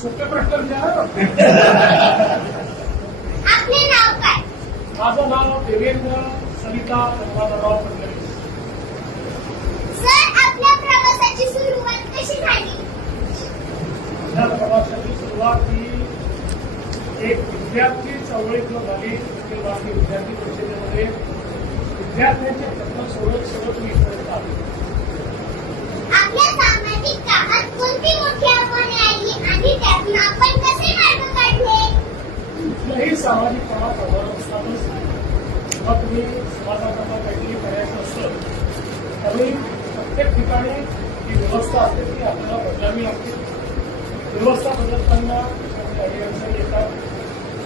सोपे प्रश्न विचारा. आपले नाव काय? माझं नाव देवेंद्र सविता गंगाधरराव फडणवीस. सर, आपल्या प्रवासाची सुरुवात कशी झाली? या प्रवासाची सुरुवात ही एक विद्यार्थी चळवळीतून झाली. अखिल भारतीय विद्यार्थी परिषदेमध्ये विद्यार्थ्यांचे प्रश्न सोडत मी इथपर्यंत आलो. आपल्या सामाजिक कामात कोणती मोठी आव्हाने आली आणि त्यातून आपण कसे मार्ग काढले? कुठल्याही सामाजिक कामात आव्हानं असतातच. जेव्हा तुम्ही समाजाकरता काहीतरी करायचं असतं त्यावेळी प्रत्येक ठिकाणी जी व्यवस्था असते ती आपल्याला बदलावी लागते. व्यवस्था बदलताना काही अडचणी येतात.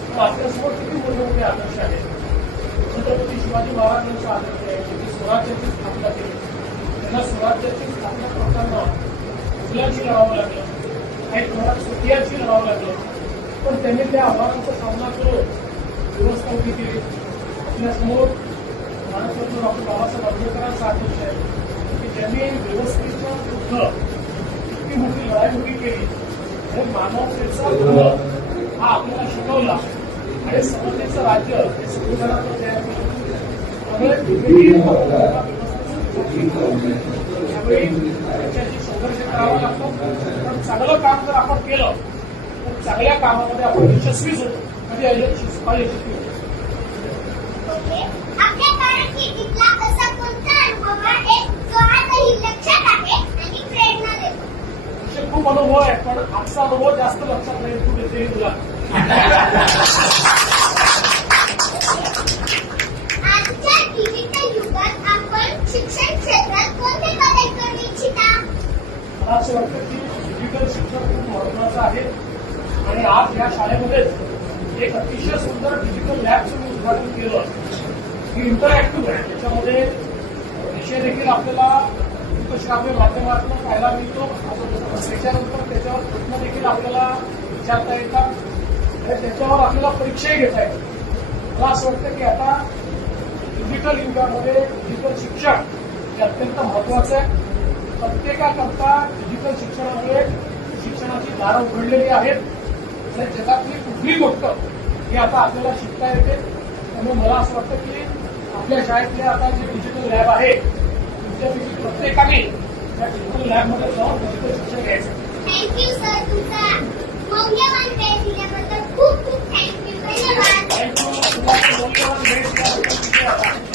पण आपल्यासमोर किती मोठे मोठे आदर्श आहेत. छत्रपती शिवाजी महाराजांचा आदर्श आहे. त्यांनी स्वराज्याची स्थापना केली. त्यांना स्वराज्याची स्थापना करताना मुलांशी लढावं लागलं, काही प्रमाणात सुखियांशी लढावं लागलं. पण त्यांनी त्या आव्हानांचा सामना करून व्यवस्था उभी केली. आपल्यासमोर महाराष्ट्रातून डॉक्टर बाबासाहेब आंबेडकरांचा आदर्श आहे की ज्यांनी व्यवस्थेच्या विरुद्ध इतकी मोठी लढाई उभी केली आणि मानवतेचा धर्म हा आपल्याला शिकवला आणि समतेचं राज्य हे संविधानाचं तयार केलं. त्यामुळे त्यावेळी त्याच्याशी संघर्ष करावा लागतो. पण चांगलं काम जर आपण केलं तर चांगल्या कामामध्ये आपण यशस्वीच होतो. कधी अयशस्वी होतो. ओके. आपल्या कारकिर्दीतला असा कोणता अनुभव आहे जो आजही लक्षात आहे आणि प्रेरणा देतो? असे खूप अनुभव आहे पण आजचा अनुभव जास्त लक्षात नाही. तू देते तुला आजच्या डिजिटल युगात आपण शिक्षण क्षेत्रात कोणते बदल करू इच्छिता? मला असं वाटतं की डिजिटल शिक्षण खूप महत्वाचं आहे आणि आज या शाळेमध्येच एक अतिशय सुंदर डिजिटल लॅबचं मी उद्घाटन केलं. ही इंटरॅक्टिव्ह आहे. त्याच्यामध्ये विषय देखील आपल्याला दृकश्राव्य माध्यमातून पाहायला मिळतो. त्याच्यानंतर त्याच्यावर प्रश्न देखील आपल्याला विचारता येतात आणि त्याच्यावर आपल्याला परीक्षाही घेता येतात. मला असं वाटतं की आता डिजिटल युगामध्ये डिजिटल शिक्षण हे अत्यंत महत्वाचं आहे. प्रत्येकाकरता डिजिटल शिक्षणामुळे शिक्षणाची दारं उघडलेली आहेत आणि जगातली कुठली गोष्ट ही आता आपल्याला शिकता येते. त्यामुळे मला असं वाटतं की आपल्या शाळेतले आता जे डिजिटल लॅब आहे तुमच्यापैकी प्रत्येकाने त्या डिजिटल लॅबमध्ये जाऊन डिजिटल शिक्षण घ्यायचं. थँक्यू सर, तुमचा मौल्यवान वेळ दिल्याबद्दल खूप खूप थँक्यू. धन्यवाद. थँक्यू. तुला मौल्यवान वेळ दिल्याबद्दल